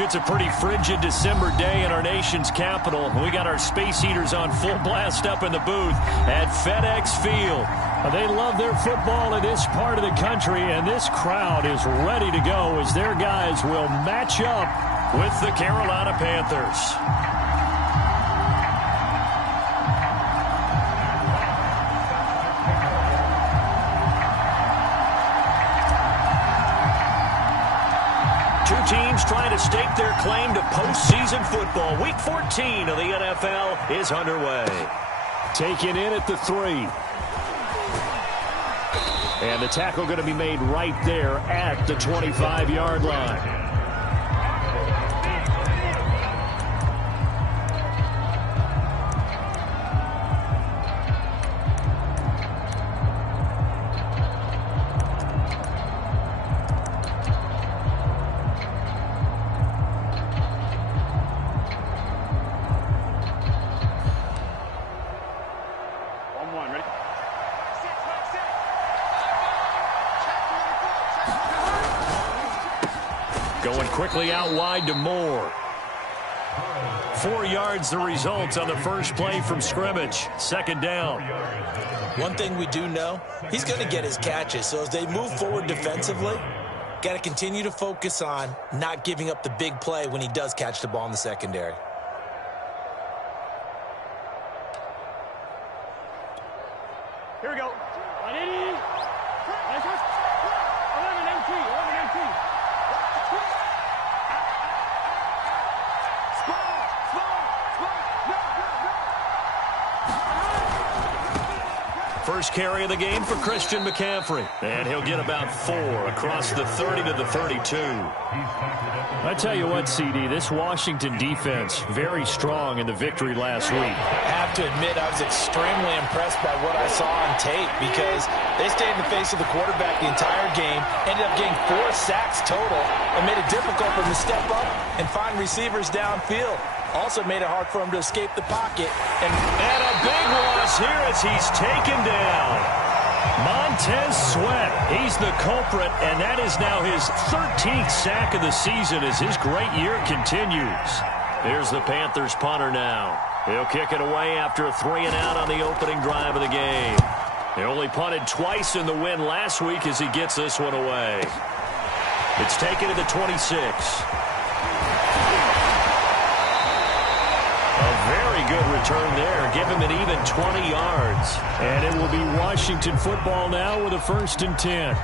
It's a pretty frigid December day in our nation's capital. We got our space heaters on full blast up in the booth at FedEx Field. They love their football in this part of the country, and this crowd is ready to go as their guys will match up with the Carolina Panthers. Two teams trying to stake their claim to postseason football. Week 14 of the NFL is underway. Taken in at the 3. And the tackle going to be made right there at the 25-yard line. Going quickly out wide to Moore. 4 yards the result on the first play from scrimmage. Second down. One thing we do know, he's going to get his catches. So as they move forward defensively, got to continue to focus on not giving up the big play when he does catch the ball in the secondary. Here we go. First carry of the game for Christian McCaffrey. And he'll get about 4 across the 30 to the 32. I tell you what, CD, this Washington defense, very strong in the victory last week. I have to admit, I was extremely impressed by what I saw on tape because they stayed in the face of the quarterback the entire game, ended up getting 4 sacks total, and made it difficult for him to step up and find receivers downfield. Also made it hard for him to escape the pocket. And a big loss here as he's taken down. Montez Sweat, he's the culprit, and that is now his 13th sack of the season as his great year continues. Here's the Panthers punter now. He'll kick it away after a 3-and-out on the opening drive of the game. They only punted twice in the win last week as he gets this one away. It's taken to the 26. Very good return there. Give him an even 20 yards. And it will be Washington football now with a 1st and 10.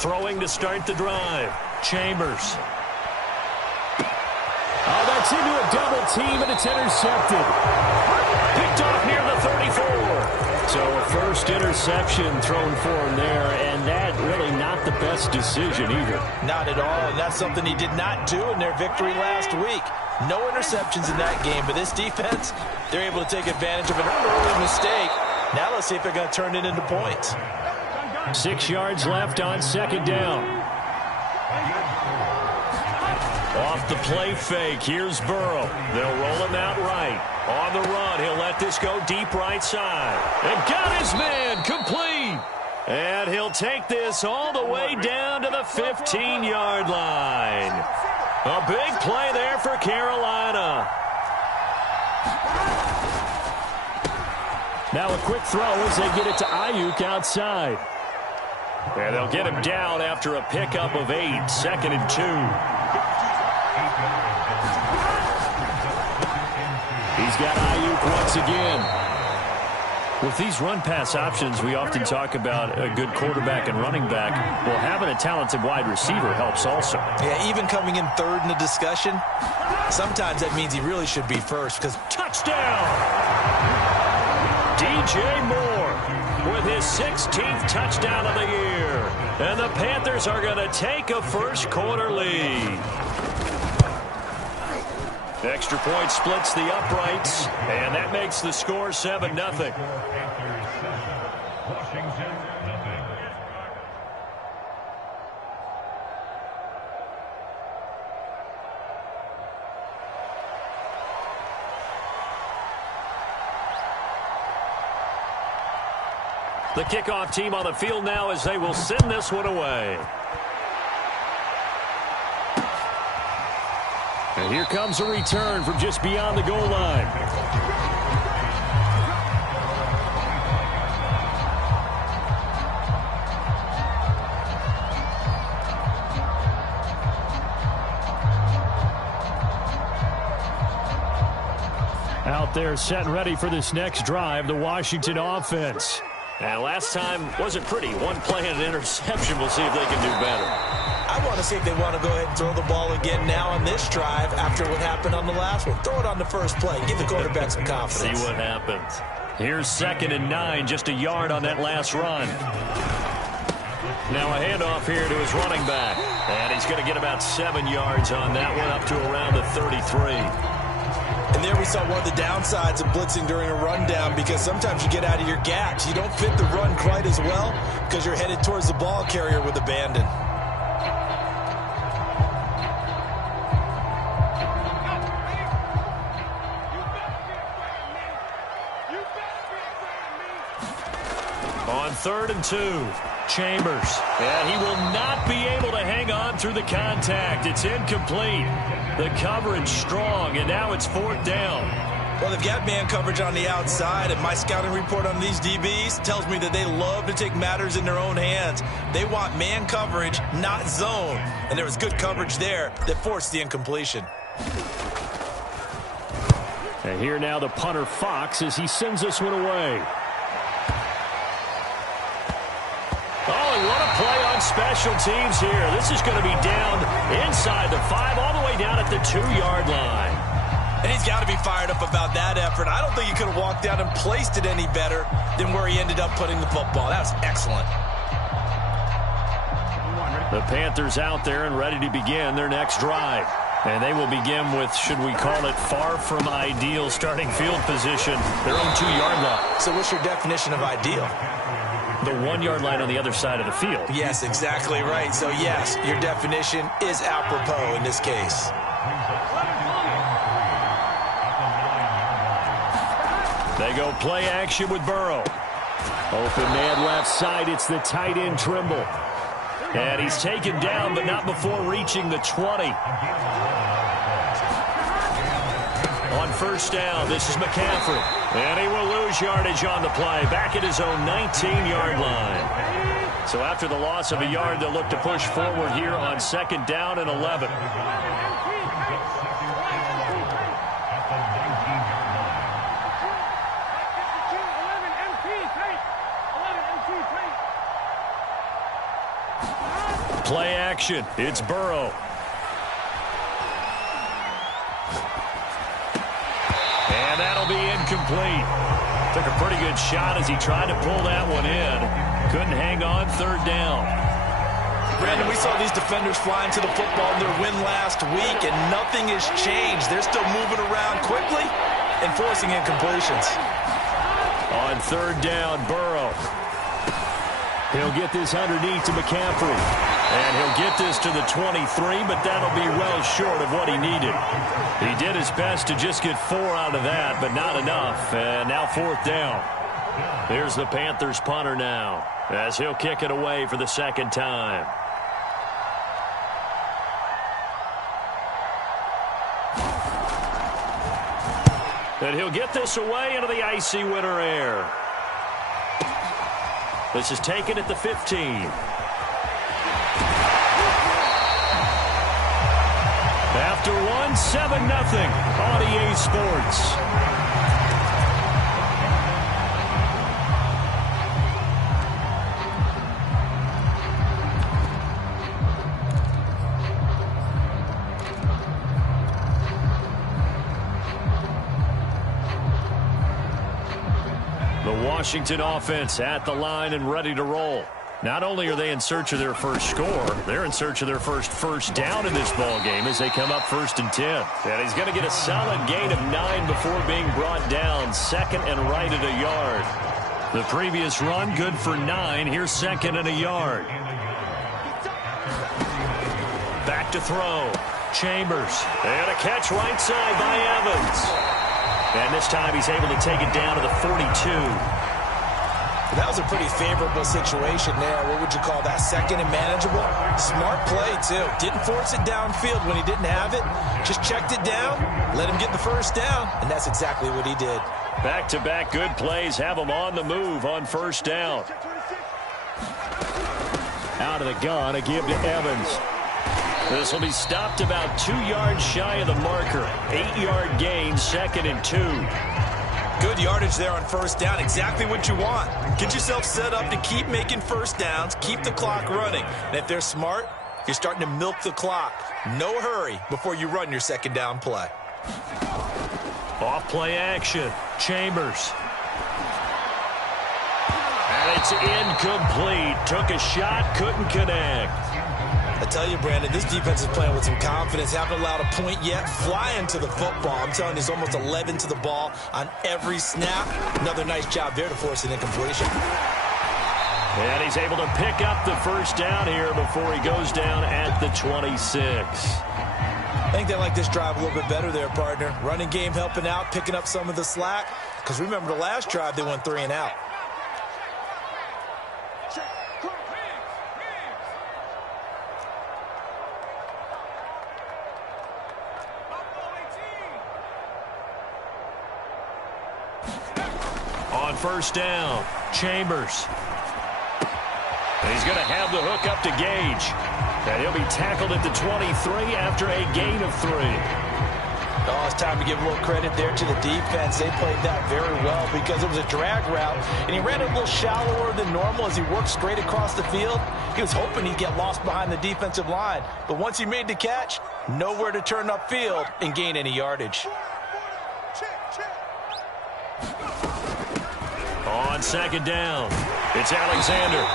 Throwing to start the drive. Chambers. Oh, that's into a double team, and it's intercepted. Picked off near the 34. So a first interception thrown for him there, and that really not the best decision either. Not at all, and that's something he did not do in their victory last week. No interceptions in that game, but this defense, they're able to take advantage of an early mistake. Now let's see if they're going to turn it into points. 6 yards left on second down. Off the play fake, here's Burrow. They'll roll him out right. On the run, he'll let this go deep right side. And got his man, complete. And he'll take this all the way down to the 15-yard line. A big play there for Carolina. Now a quick throw as they get it to Ayuk outside. And they'll get him down after a pickup of 8, 2nd and 2. He's got Ayuk once again. With these run-pass options, we often talk about a good quarterback and running back. Well, having a talented wide receiver helps also. Yeah, even coming in 3rd in the discussion, sometimes that means he really should be first because touchdown! DJ Moore with his 16th touchdown of the year. And the Panthers are going to take a first quarter lead. Extra point splits the uprights, and that makes the score 7-0. The kickoff team on the field now as they will send this one away. And here comes a return from just beyond the goal line. Out there set and ready for this next drive, the Washington offense. And last time wasn't pretty. One play and an interception. We'll see if they can do better. I want to see if they want to go ahead and throw the ball again now on this drive after what happened on the last one. Throw it on the first play. Give the quarterback some confidence. See what happens. Here's 2nd and 9, just a yard on that last run. Now a handoff here to his running back. And he's going to get about 7 yards on that one, up to around the 33. And there we saw one of the downsides of blitzing during a rundown, because sometimes you get out of your gaps. You don't fit the run quite as well because you're headed towards the ball carrier with abandon. On 3rd and 2, Chambers. And he will not be able to hang on through the contact. It's incomplete. The coverage strong, and now it's 4th down. Well, they've got man coverage on the outside, and my scouting report on these DBs tells me that they love to take matters in their own hands. They want man coverage, not zone. And there was good coverage there that forced the incompletion. And here now the punter Fox as he sends this one away. Oh, and what a play on special teams here. This is going to be down inside the 5, all the way down at the 2-yard line. And he's got to be fired up about that effort. I don't think he could have walked down and placed it any better than where he ended up putting the football. That was excellent. The Panthers out there and ready to begin their next drive. And they will begin with, should we call it, far from ideal starting field position, their own 2-yard line. So what's your definition of ideal? The 1-yard line on the other side of the field. Yes, exactly right. So, yes, your definition is apropos in this case. They go play action with Burrow. Open man left side. It's the tight end Trimble. And he's taken down, but not before reaching the 20. On 1st down, this is McCaffrey. And he will lose yardage on the play, back at his own 19-yard line. So after the loss of a yard, they'll look to push forward here on 2nd down and 11. Play action. It's Burrow. And that'll be incomplete. Took a pretty good shot as he tried to pull that one in. Couldn't hang on 3rd down. Brandon, we saw these defenders flying to the football in their win last week, and nothing has changed. They're still moving around quickly and forcing incompletions. On 3rd down, Burrow. He'll get this underneath to McCaffrey. And he'll get this to the 23, but that'll be well short of what he needed. He did his best to just get 4 out of that, but not enough. And now 4th down. Here's the Panthers punter now, as he'll kick it away for the 2nd time. And he'll get this away into the icy winter air. This is taken at the 15. After one, 7-0 on EA Sports. The Washington offense at the line and ready to roll. Not only are they in search of their first score, they're in search of their first down in this ball game as they come up 1st and 10. And he's going to get a solid gain of 9 before being brought down. 2nd and right at a yard. The previous run good for 9. Here's 2nd and a yard. Back to throw. Chambers. And a catch right side by Evans. And this time he's able to take it down to the 42. That was a pretty favorable situation there. What would you call that? 2nd and manageable? Smart play, too. Didn't force it downfield when he didn't have it. Just checked it down, let him get the 1st down, and that's exactly what he did. Back-to-back good plays have him on the move on 1st down. Out of the gun, a give to Evans. This will be stopped about 2 yards shy of the marker. 8-yard gain, 2nd and 2. Good yardage there on 1st down. Exactly what you want. Get yourself set up to keep making 1st downs, keep the clock running. And if they're smart, you're starting to milk the clock. No hurry before you run your 2nd down play. Off play action. Chambers. And it's incomplete. Took a shot, couldn't connect. I tell you, Brandon, this defense is playing with some confidence. Haven't allowed a point yet. Flying to the football. I'm telling you, there's almost 11 to the ball on every snap. Another nice job there to force an incompletion. And he's able to pick up the 1st down here before he goes down at the 26. I think they like this drive a little bit better there, partner. Running game helping out, picking up some of the slack. Because remember, the last drive, they went 3 and out. On 1st down, Chambers. And he's going to have the hook up to Gage. And he'll be tackled at the 23 after a gain of 3. Oh, it's time to give a little credit there to the defense. They played that very well because it was a drag route, and he ran a little shallower than normal as he worked straight across the field. He was hoping he'd get lost behind the defensive line. But once he made the catch, nowhere to turn upfield and gain any yardage. On 2nd down, it's Alexander.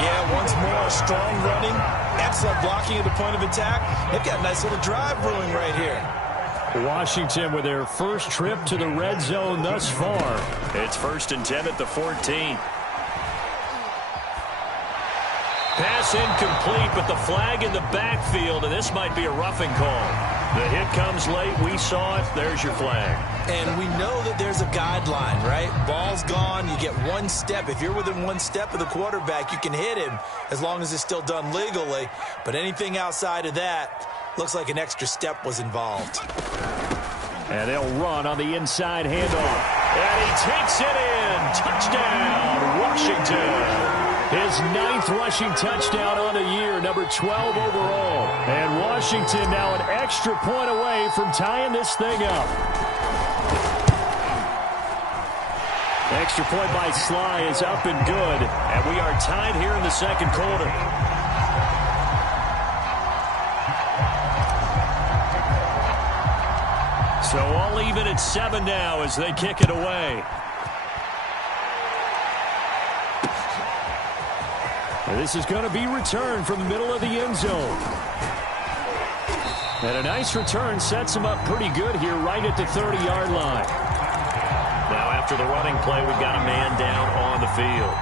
Yeah, once more, strong running, excellent blocking at the point of attack. They've got a nice little drive brewing right here. Washington with their first trip to the red zone thus far. It's 1st and 10 at the 14. Pass incomplete, but the flag in the backfield, and this might be a roughing call. The hit comes late. We saw it. There's your flag. And we know that there's a guideline, right? Ball's gone. You get 1 step. If you're within 1 step of the quarterback, you can hit him as long as it's still done legally. But anything outside of that, looks like an extra step was involved. And they'll run on the inside handoff. And he takes it in. Touchdown, Washington. His 9th rushing touchdown on the year, number 12 overall. And Washington now an extra point away from tying this thing up. Extra point by Sly is up and good. And we are tied here in the 2nd quarter. So all even at 7 now as they kick it away. And this is going to be returned from the middle of the end zone. And a nice return sets him up pretty good here right at the 30-yard line. Now after the running play, we've got a man down on the field.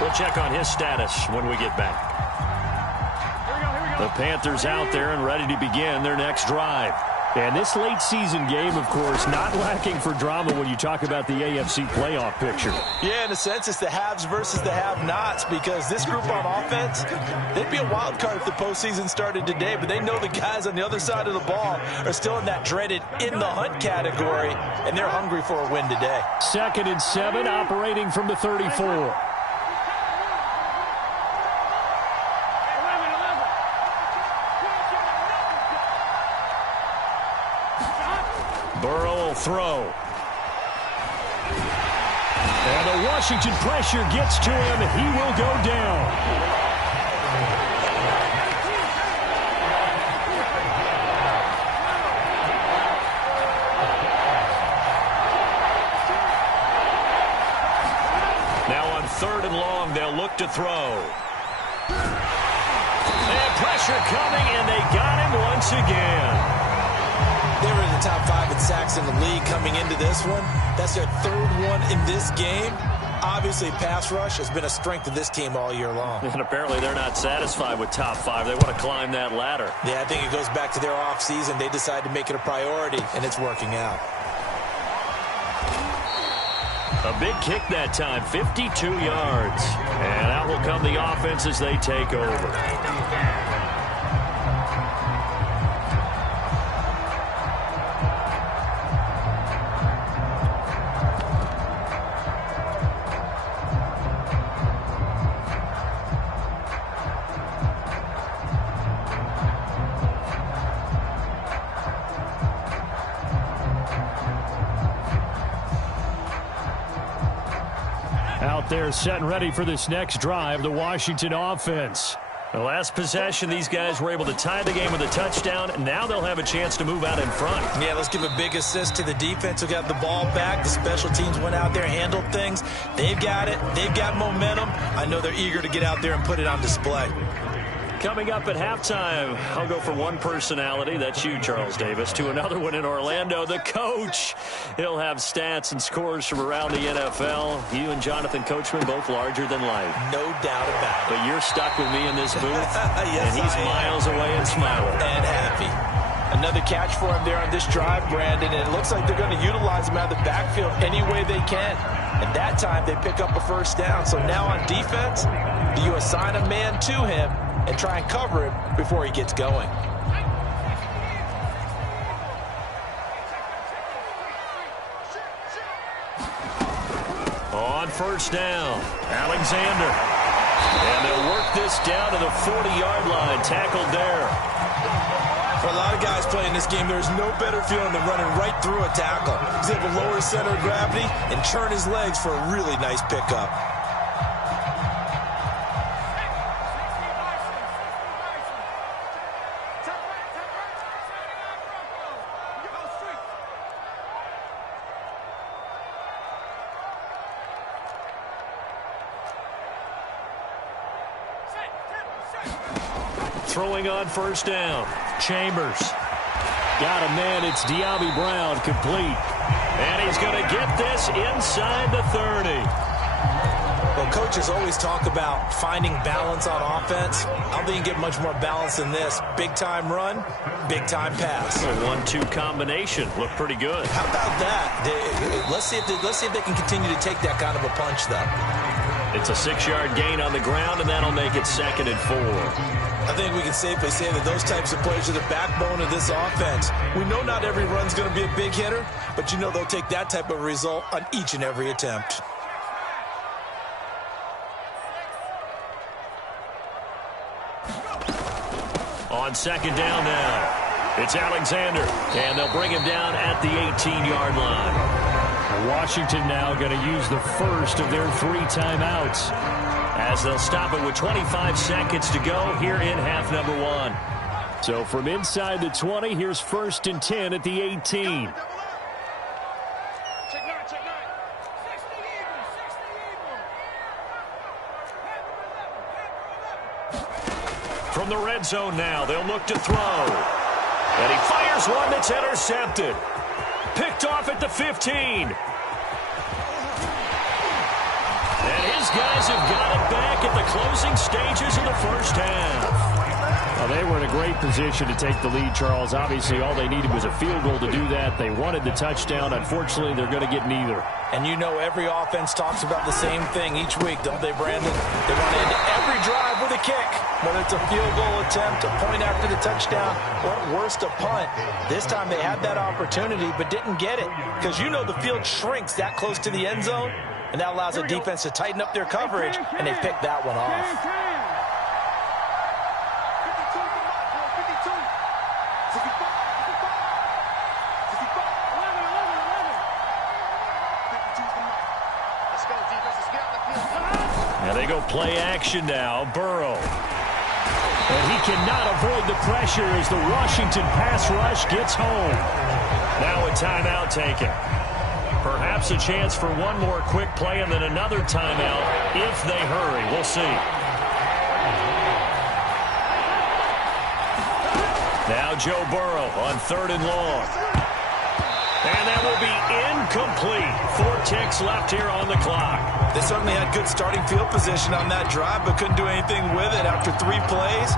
We'll check on his status when we get back. The Panthers out there and ready to begin their next drive. And this late season game, of course, not lacking for drama when you talk about the AFC playoff picture. Yeah, in a sense, it's the haves versus the have-nots because this group on offense, they'd be a wild card if the postseason started today, but they know the guys on the other side of the ball are still in that dreaded in-the-hunt category, and they're hungry for a win today. 2nd and 7, operating from the 34. Burrow will throw. And the Washington pressure gets to him. He will go down. Now on 3rd and long. They'll look to throw. And pressure coming, and they got him once again. They were in the top 5 in sacks in the league coming into this one. That's their 3rd one in this game. Obviously, pass rush has been a strength of this team all year long. And apparently they're not satisfied with top 5. They want to climb that ladder. Yeah, I think it goes back to their offseason. They decided to make it a priority, and it's working out. A big kick that time, 52 yards. And out will come the offense as they take over. Out there set and ready for this next drive, the Washington offense. The last possession, these guys were able to tie the game with a touchdown. Now they'll have a chance to move out in front. Yeah, let's give a big assist to the defense who got the ball back. The special teams went out there, handled things. They've got it. They've got momentum. I know they're eager to get out there and put it on display. Coming up at halftime, I'll go from one personality, that's you, Charles Davis, to another one in Orlando, the coach. He'll have stats and scores from around the NFL. You and Jonathan Coachman, both larger than life. No doubt about it. But you're stuck with me in this booth, yes, and he's miles away and smiling. And happy. Another catch for him there on this drive, Brandon, and it looks like they're going to utilize him out of the backfield any way they can. And that time, they pick up a first down. So now on defense, do you assign a man to him and try and cover him before he gets going? On first down, Alexander. And they'll work this down to the 40-yard line, tackled there. For a lot of guys playing this game, there's no better feeling than running right through a tackle. He's able to lower his center of gravity and churn his legs for a really nice pickup. Throwing on first down. Chambers. Got a man. It's Diaby Brown complete. And he's going to get this inside the 30. Well, coaches always talk about finding balance on offense. I don't think you get much more balance than this. Big-time run, big-time pass. A 1-2 combination. Looked pretty good. How about that? Let's see if they can continue to take that kind of a punch, though. It's a 6-yard gain on the ground, and that'll make it 2nd and 4. I think we can safely say that those types of plays are the backbone of this offense. We know not every run's going to be a big hitter, but you know they'll take that type of result on each and every attempt. On second down now, it's Alexander, and they'll bring him down at the 18-yard line. Washington now going to use the first of their 3 timeouts, as they'll stop it with 25 seconds to go here in half number 1. So from inside the 20, here's 1st and 10 at the 18. From the red zone now, they'll look to throw. And he fires one that's intercepted. Picked off at the 15. These guys have got it back at the closing stages of the first half. Well, they were in a great position to take the lead, Charles. Obviously, all they needed was a field goal to do that. They wanted the touchdown. Unfortunately, they're going to get neither. And you know every offense talks about the same thing each week, don't they, Brandon? They want to end every drive with a kick, whether it's a field goal attempt, a point after the touchdown, or at worst, a punt. This time they had that opportunity but didn't get it because you know the field shrinks that close to the end zone. And that allows the defense to tighten up their coverage, and they picked that one off. Now they go play action now. Burrow. And he cannot avoid the pressure as the Washington pass rush gets home. Now a timeout taken. Perhaps a chance for one more quick play and then another timeout if they hurry. We'll see. Now Joe Burrow on 3rd and long. And that will be incomplete. 4 ticks left here on the clock. They certainly had good starting field position on that drive, but couldn't do anything with it after 3 plays.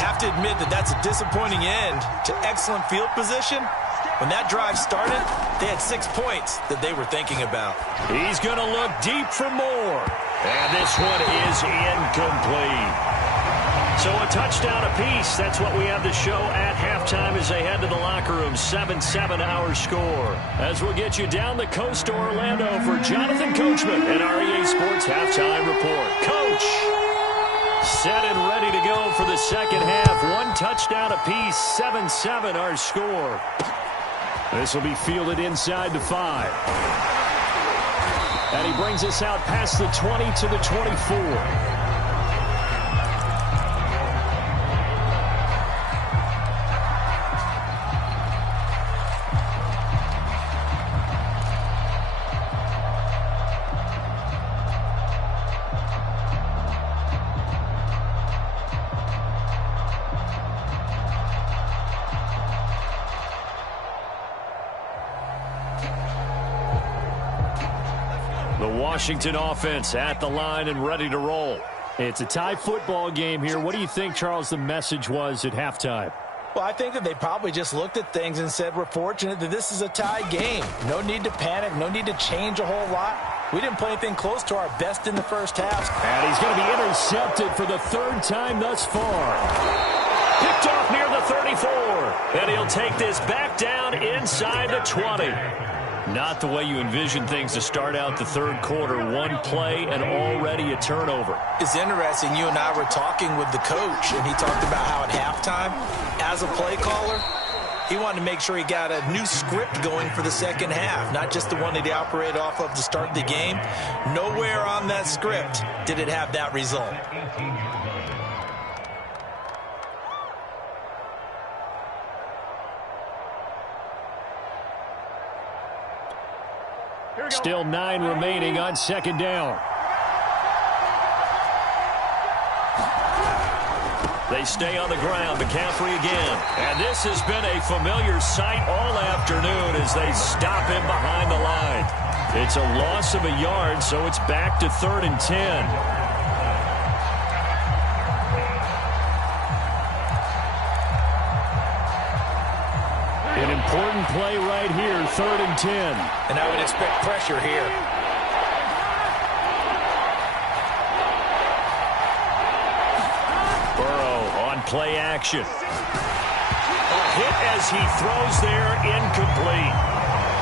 Have to admit that that's a disappointing end to excellent field position. When that drive started, they had 6 points that they were thinking about. He's going to look deep for more. And this one is incomplete. So a touchdown apiece. That's what we have to show at halftime as they head to the locker room. 7-7 our score. As we'll get you down the coast to Orlando for Jonathan Coachman and our EA Sports Halftime Report. Coach, set and ready to go for the second half. 1 touchdown apiece. 7-7 our score. This will be fielded inside the 5. And he brings us out past the 20 to the 24. Washington offense at the line and ready to roll. It's a tie football game here. What do you think, Charles, the message was at halftime? Well, I think that they probably just looked at things and said, we're fortunate that this is a tie game. No need to panic. No need to change a whole lot. We didn't play anything close to our best in the first half. And he's going to be intercepted for the 3rd time thus far. Picked off near the 34. And he'll take this back down inside the 20. Not the way you envision things to start out the 3rd quarter. 1 play and already a turnover. It's interesting. You and I were talking with the coach, and he talked about how at halftime, as a play caller, he wanted to make sure he got a new script going for the second half, not just the one that he operated off of to start the game. Nowhere on that script did it have that result. Still 9 remaining on 2nd down. They stay on the ground. McCaffrey again. And this has been a familiar sight all afternoon as they stop him behind the line. It's a loss of a yard, so it's back to 3rd and 10. An important play right here, 3rd and 10. And I would expect pressure here. Burrow on play action. A hit as he throws there, incomplete.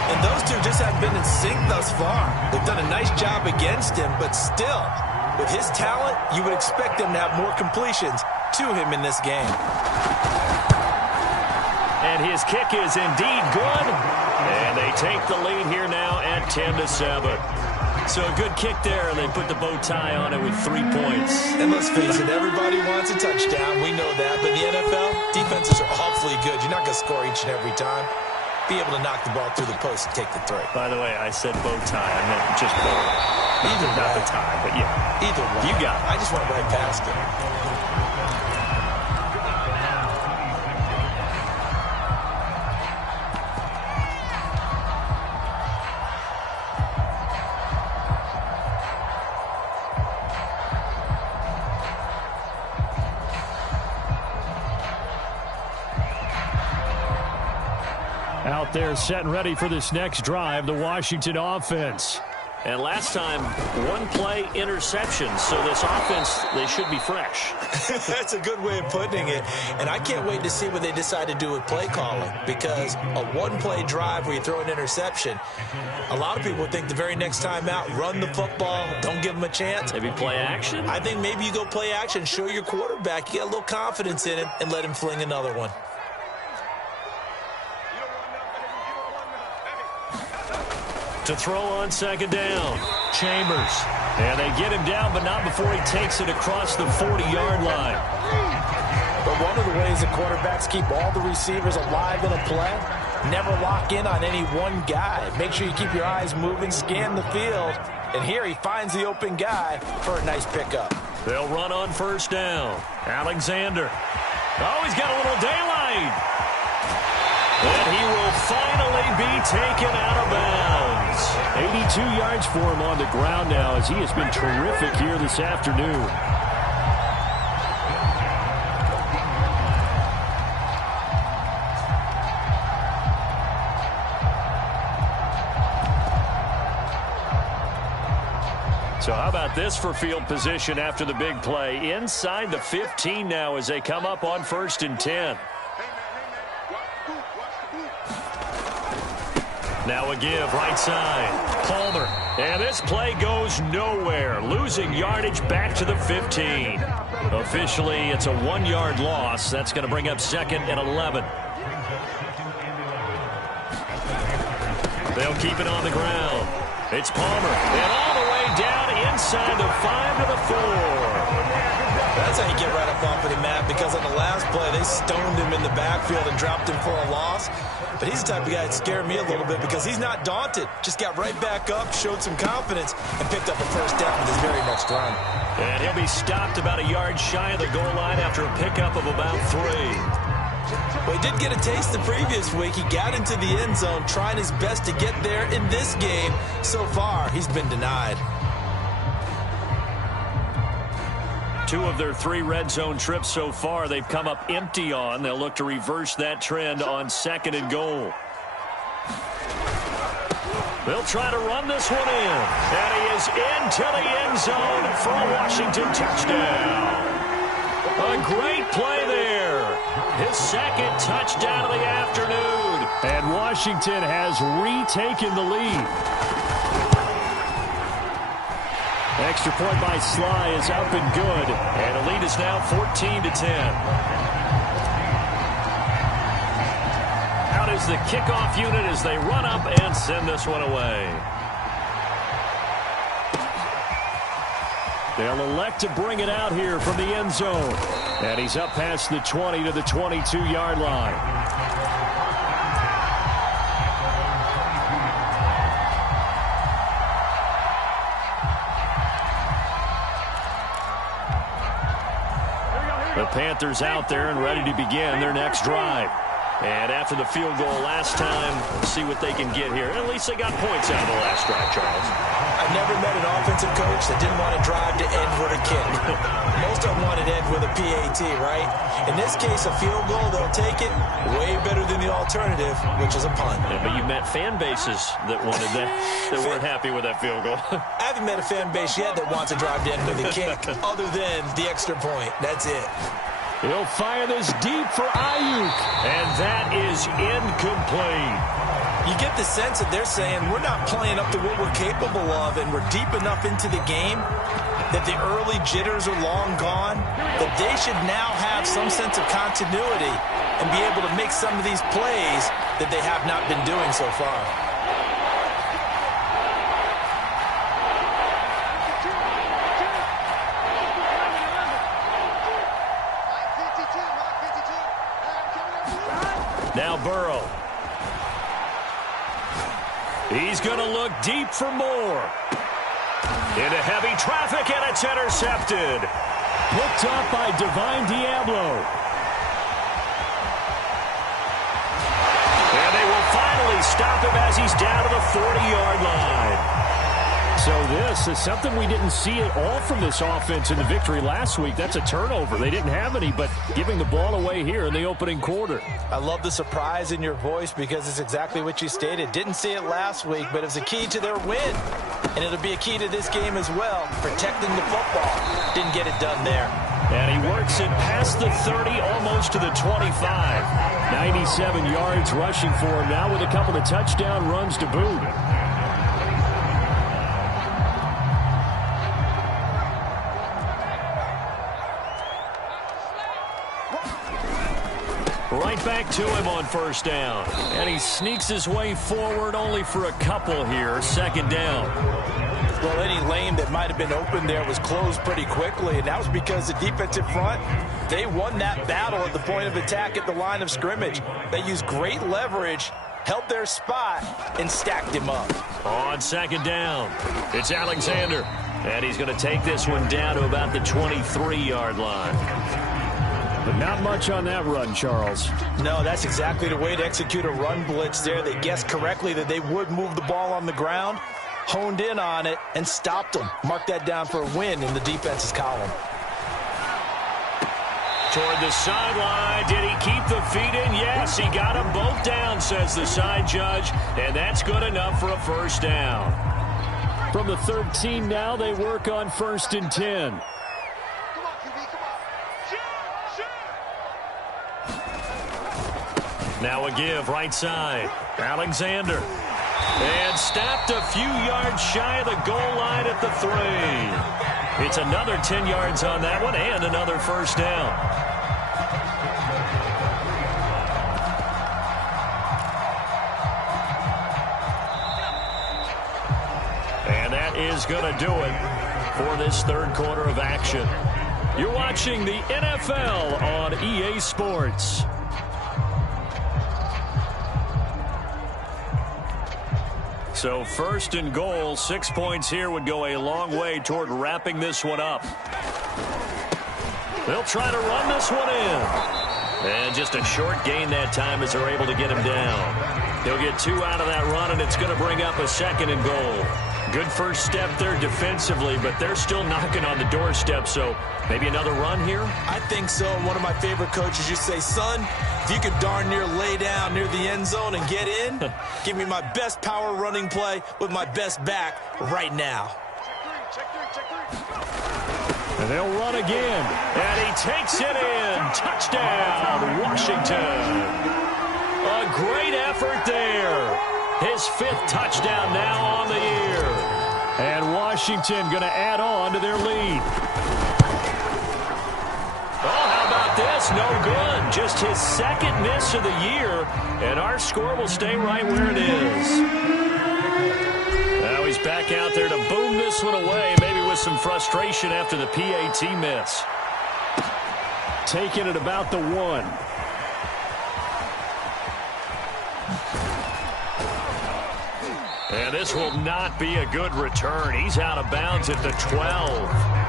And those two just haven't been in sync thus far. They've done a nice job against him, but still, with his talent, you would expect them to have more completions to him in this game. And his kick is indeed good. And they take the lead here now at 10-7. So a good kick there, and they put the bow tie on it with 3 points. And let's face it, everybody wants a touchdown. We know that. But in the NFL, defenses are awfully good. You're not going to score each and every time. Be able to knock the ball through the post and take the throw. By the way, I said bow tie. I meant just bow. Either not way. the tie, but yeah. Either way. You got it. I just went right past it. Out there set and ready for this next drive, the Washington offense. And last time, 1 play interception. So this offense, they should be fresh. That's a good way of putting it. And I can't wait to see what they decide to do with play calling. Because a 1-play drive where you throw an interception, a lot of people think the very next time out, run the football, don't give them a chance. Maybe play action? I think maybe you go play action, show your quarterback you got a little confidence in him, and let him fling another one. To throw on 2nd down, Chambers. And they get him down, but not before he takes it across the 40-yard line. But one of the ways the quarterbacks keep all the receivers alive in a play never lock in on any one guy. Make sure you keep your eyes moving, scan the field. And here he finds the open guy for a nice pickup. They'll run on first down. Alexander. Oh, he's got a little daylight. And he will finally be taken out of bounds. 82 yards for him on the ground now, as he has been terrific here this afternoon. So how about this for field position after the big play? Inside the 15 now as they come up on 1st and 10. Now a give, right side. Palmer. And this play goes nowhere. Losing yardage back to the 15. Officially, it's a 1-yard loss. That's going to bring up 2nd and 11. They'll keep it on the ground. It's Palmer. And all the way down inside the 5 to the 4. That's how you get right up off of him, Matt, because on the last play, they stoned him in the backfield and dropped him for a loss. But he's the type of guy that scared me a little bit because he's not daunted. Just got right back up, showed some confidence, and picked up a first down with his very next run. And he'll be stopped about a yard shy of the goal line after a pickup of about 3. Well, he did get a taste the previous week. He got into the end zone, trying his best to get there in this game. So far, he's been denied. 2 of their 3 red zone trips so far, they've come up empty on. They'll look to reverse that trend on 2nd and goal. They'll try to run this one in. And he is into the end zone for a Washington touchdown. A great play there. His 2nd touchdown of the afternoon. And Washington has retaken the lead. Extra point by Sly is up and good. And the lead is now 14-10. Out is the kickoff unit as they run up and send this one away. They'll elect to bring it out here from the end zone. And he's up past the 20 to the 22-yard line. The Panthers out there and ready to begin their next drive. And after the field goal last time, we'll see what they can get here. At least they got points out of the last drive, Charles. I've never met an offensive coach that didn't want to drive to end with a kick. Most of them want to end with a PAT, right? In this case, a field goal, they'll take it way better than the alternative, which is a punt. Yeah, but you met fan bases that wanted that, that weren't happy with that field goal. I haven't met a fan base yet that wants to drive to end with a kick other than the extra point. That's it. He'll fire this deep for Ayuk. And that is incomplete. You get the sense that they're saying we're not playing up to what we're capable of, and we're deep enough into the game that the early jitters are long gone, that they should now have some sense of continuity and be able to make some of these plays that they have not been doing so far. Now Burrow. He's going to look deep for more. Into heavy traffic, and it's intercepted. Picked up by Divine Diablo. And they will finally stop him as he's down to the 40-yard line. So this is something we didn't see at all from this offense in the victory last week. That's a turnover. They didn't have any, but giving the ball away here in the opening quarter. I love the surprise in your voice because it's exactly what you stated. Didn't see it last week, but it was a key to their win. And it'll be a key to this game as well, protecting the football. Didn't get it done there. And he works it past the 30, almost to the 25. 97 yards rushing for him now with a couple of touchdown runs to boot. Right back to him on first down. And he sneaks his way forward only for a couple here. 2nd down. Well, any lane that might have been open there was closed pretty quickly, and that was because the defensive front, they won that battle at the point of attack at the line of scrimmage. They used great leverage held their spot, and stacked him up. On second down, it's Alexander. And he's going to take this one down to about the 23-yard line. But not much on that run, Charles. No, that's exactly the way to execute a run blitz there. They guessed correctly that they would move the ball on the ground, honed in on it, and stopped them. Mark that down for a win in the defense's column. Toward the sideline. Did he keep the feet in? Yes, he got them both down, says the side judge. And that's good enough for a first down. From the 13 now, they work on 1st and 10. Now a give, right side. Alexander. And stopped a few yards shy of the goal line at the 3. It's another 10 yards on that one and another first down. And that is going to do it for this third quarter of action. You're watching the NFL on EA Sports. So 1st and goal, 6 points here would go a long way toward wrapping this one up. They'll try to run this one in. And just a short gain that time as they're able to get him down. He'll get 2 out of that run, and it's going to bring up a 2nd and goal. Good first step there defensively, but they're still knocking on the doorstep, so maybe another run here? I think so. And one of my favorite coaches used to say, son, if you could darn near lay down near the end zone and get in, give me my best power running play with my best back right now. And they'll run again. And he takes it in. Touchdown, Washington. A great effort there. His 5th touchdown now on the year. And Washington going to add on to their lead. Oh, how about this? No good. Just his 2nd miss of the year. And our score will stay right where it is. Now he's back out there to boom this one away, maybe with some frustration after the PAT miss. Taking it about the 1. And this will not be a good return. He's out of bounds at the 12.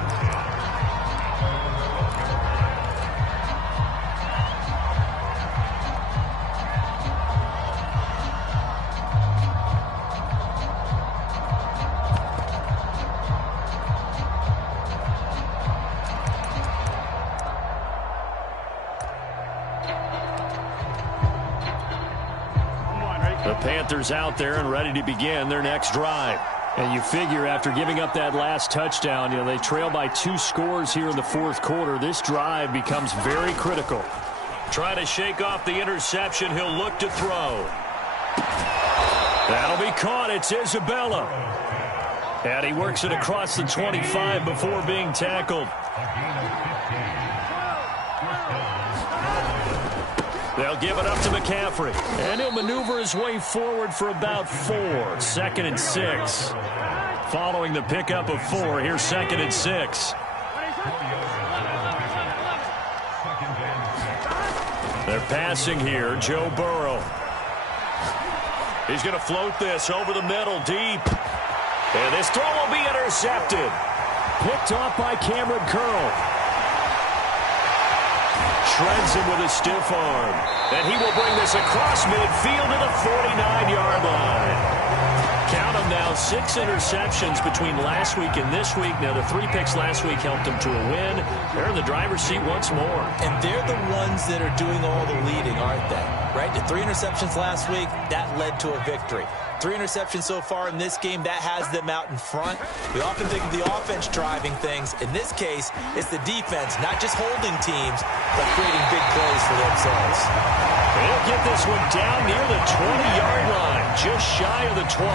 The Panthers out there and ready to begin their next drive. And you figure after giving up that last touchdown, they trail by 2 scores here in the 4th quarter. This drive becomes very critical. Trying to shake off the interception. He'll look to throw. That'll be caught. It's Isabella. And he works it across the 25 before being tackled. They'll give it up to McCaffrey. And he'll maneuver his way forward for about 4. 2nd and 6. Following the pickup of 4, here's 2nd and 6. They're passing here. Joe Burrow. He's going to float this over the middle deep. And this throw will be intercepted. Picked off by Cameron Curl. Shreds him with a stiff arm. And he will bring this across midfield to the 49-yard line. Count them now, 6 interceptions between last week and this week. Now, the 3 picks last week helped them to a win. They're in the driver's seat once more. And they're the ones that are doing all the leading, aren't they? Right? The 3 interceptions last week, that led to a victory. 3 interceptions so far in this game, that has them out in front. We often think of the offense driving things. In this case, it's the defense, not just holding teams, but creating big plays for themselves. They'll get this one down near the 20-yard line, just shy of the 20.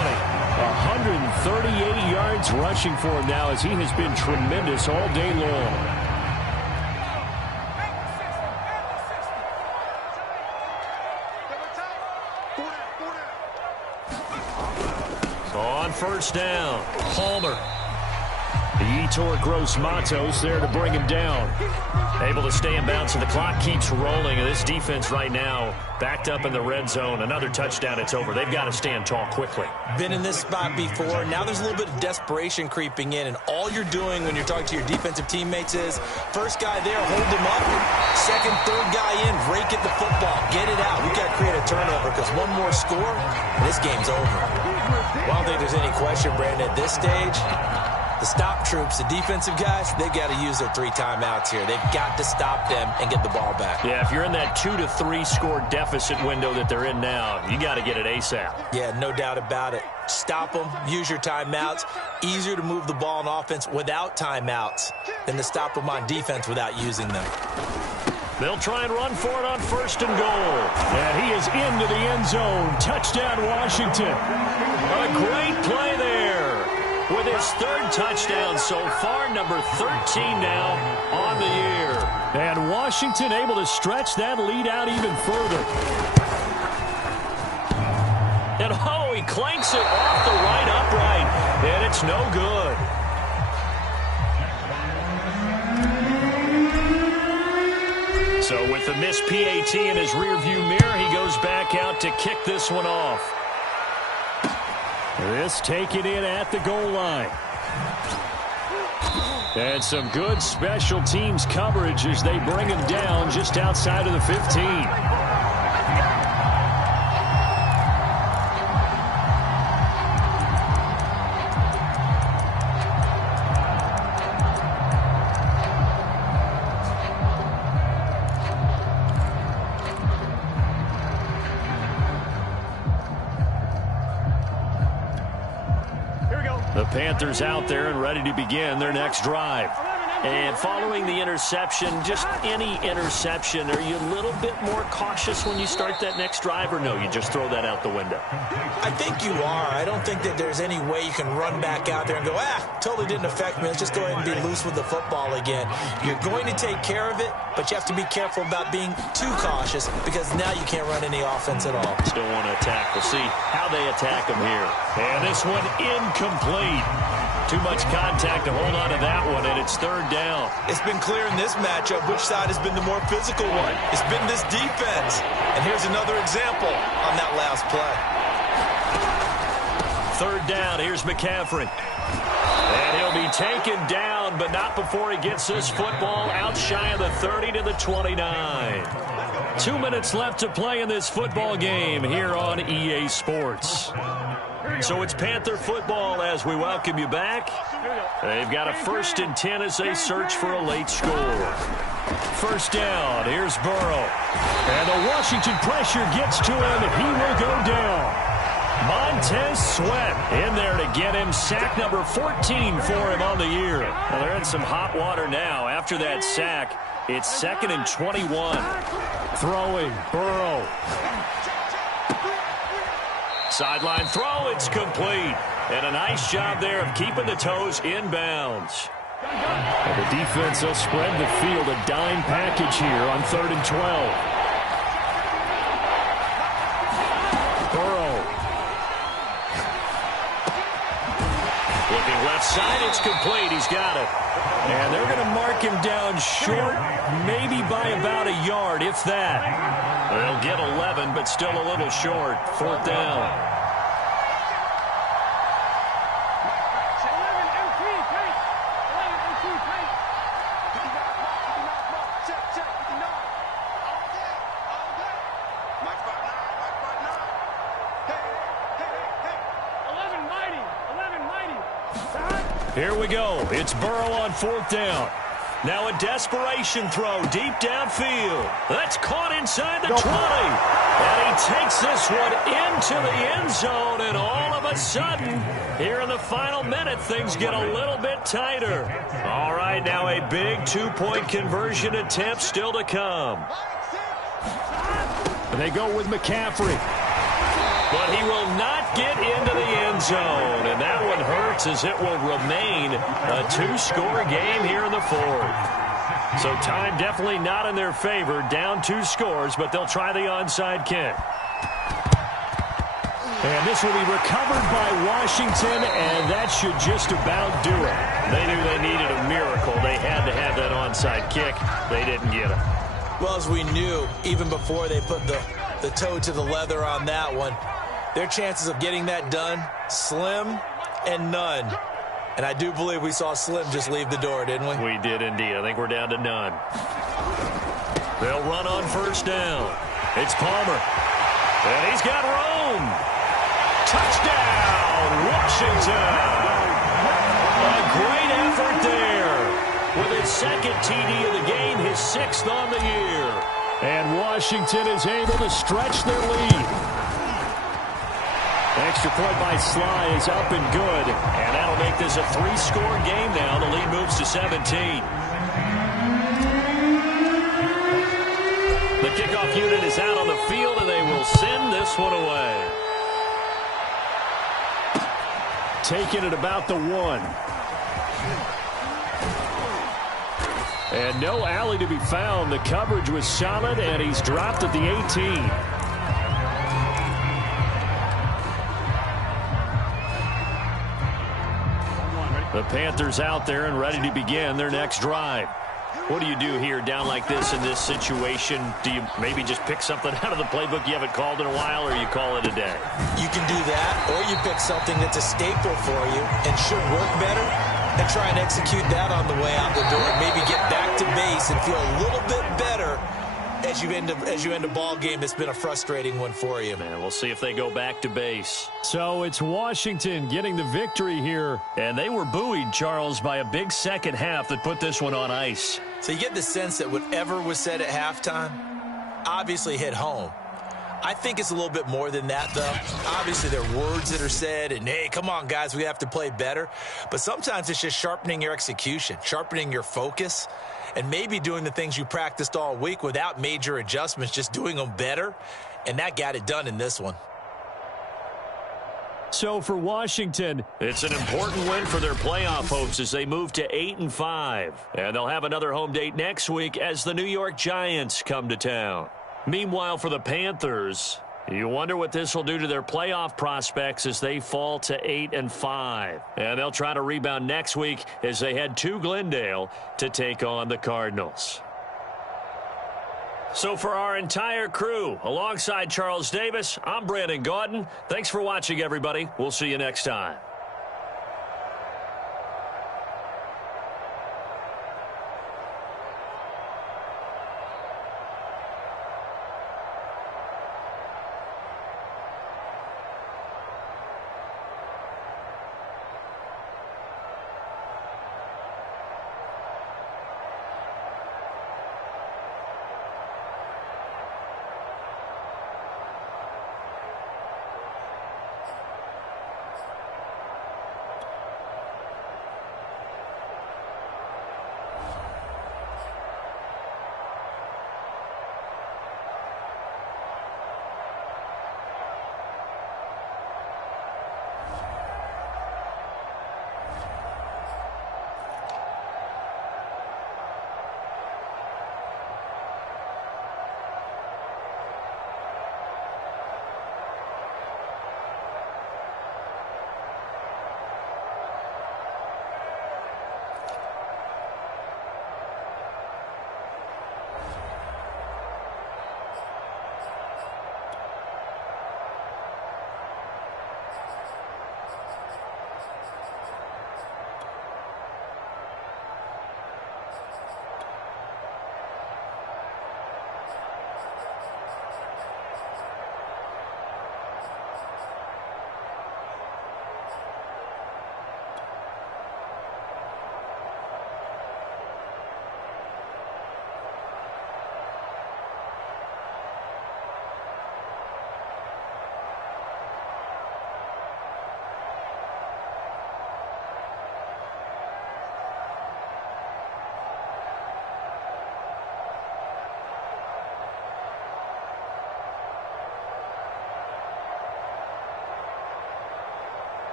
138 yards rushing for him now, as he has been tremendous all day long. On 1st down, Palmer. Yetur Gross Matos there to bring him down. Able to stay in bounds, so the clock keeps rolling. And this defense right now backed up in the red zone. Another touchdown, it's over. They've got to stand tall quickly. Been in this spot before. Now there's a little bit of desperation creeping in. And all you're doing when you're talking to your defensive teammates is, first guy there, hold him up. Second, third guy in, rake at the football. Get it out. We've got to create a turnover because one more score, and this game's over. Well, I don't think there's any question, Brandon, at this stage. The stop troops, the defensive guys, they've got to use their 3 timeouts here. They've got to stop them and get the ball back. Yeah, if you're in that 2 to 3 score deficit window that they're in now, you got to get it ASAP. Yeah, no doubt about it. Stop them, use your timeouts. Easier to move the ball on offense without timeouts than to stop them on defense without using them. They'll try and run for it on 1st and goal. And he is into the end zone. Touchdown, Washington. A great play there. With his 3rd touchdown so far, number 13 now on the year. And Washington able to stretch that lead out even further. And he clanks it off the right upright, and it's no good. So with the missed PAT in his rearview mirror, he goes back out to kick this one off. This taken in at the goal line. And some good special teams coverage as they bring him down just outside of the 15. The Panthers out there and ready to begin their next drive. And following the interception, just any interception, are you a little bit more cautious when you start that next drive, or no, you just throw that out the window? I think you are. I don't think that there's any way you can run back out there and go, totally didn't affect me. Let's just go ahead and be loose with the football again. You're going to take care of it, but you have to be careful about being too cautious because now you can't run any offense at all. Still want to attack. We'll see how they attack them here. And this one incomplete. Too much contact to hold on to that one, and it's 3rd down. It's been clear in this matchup which side has been the more physical one. It's been this defense. And here's another example on that last play. 3rd down, here's McCaffrey. And he'll be taken down, but not before he gets this football out shy of the 30 to the 29. 2 minutes left to play in this football game here on EA Sports. So it's Panther football as we welcome you back. They've got a 1st and 10 as they search for a late score. 1st down, here's Burrow. And the Washington pressure gets to him. He will go down. Montez Sweat in there to get him sack number 14 for him on the year. Well, they're in some hot water now. After that sack, it's 2nd and 21. Throwing, Burrow. Sideline throw, it's complete. And a nice job there of keeping the toes inbounds. And the defense will spread the field, a dime package here on 3rd and 12. Burrow. Looking left side, it's complete. He's got it. And they're going to mark him down short, maybe by about a yard, if that. They'll get 11, but still a little short. 4th down. Here we go. It's Burrow on 4th down. Now a desperation throw deep downfield. That's caught inside the 20. And he takes this one into the end zone. And all of a sudden, here in the final minute, things get a little bit tighter. All right, now a big 2-point conversion attempt still to come. And they go with McCaffrey. But he will not get into the end zone. And that one hurts as it will remain a 2-score game here in the 4th. So time definitely not in their favor. Down 2 scores, but they'll try the onside kick. And this will be recovered by Washington, and that should just about do it. They knew they needed a miracle. They had to have that onside kick. They didn't get it. Well, as we knew, even before they put the toe to the leather on that one, their chances of getting that done, slim and none. And I do believe we saw Slim just leave the door, didn't we? We did indeed. I think we're down to none. They'll run on first down. It's Palmer. And he's got Rome. Touchdown, Washington. A great effort there. With his second TD of the game, his 6th on the year. And Washington is able to stretch their lead. Extra point by Sly is up and good. And that'll make this a 3-score game now. The lead moves to 17. The kickoff unit is out on the field, and they will send this one away. Taking it about the 1. And no alley to be found. The coverage was solid, and he's dropped at the 18. The Panthers out there and ready to begin their next drive. What do you do here down like this in this situation? Do you maybe just pick something out of the playbook you haven't called in a while, or you call it a day? You can do that, or you pick something that's a staple for you and should work better and try and execute that on the way out the door. Maybe get back to base and feel a little bit better as you end a ball game that's been a frustrating one for you. Man, we'll see if they go back to base. So it's Washington getting the victory here. And they were buoyed, Charles, by a big second half that put this one on ice. So you get the sense that whatever was said at halftime obviously hit home. I think it's a little bit more than that, though. Obviously, there are words that are said, and, hey, come on, guys, we have to play better. But sometimes it's just sharpening your execution, sharpening your focus, and maybe doing the things you practiced all week without major adjustments, just doing them better. And that got it done in this one. So for Washington, it's an important win for their playoff hopes as they move to 8-5. And they'll have another home date next week as the New York Giants come to town. Meanwhile, for the Panthers, you wonder what this will do to their playoff prospects as they fall to 8-5. And they'll try to rebound next week as they head to Glendale to take on the Cardinals. So for our entire crew, alongside Charles Davis, I'm Brandon Gaudin. Thanks for watching, everybody. We'll see you next time.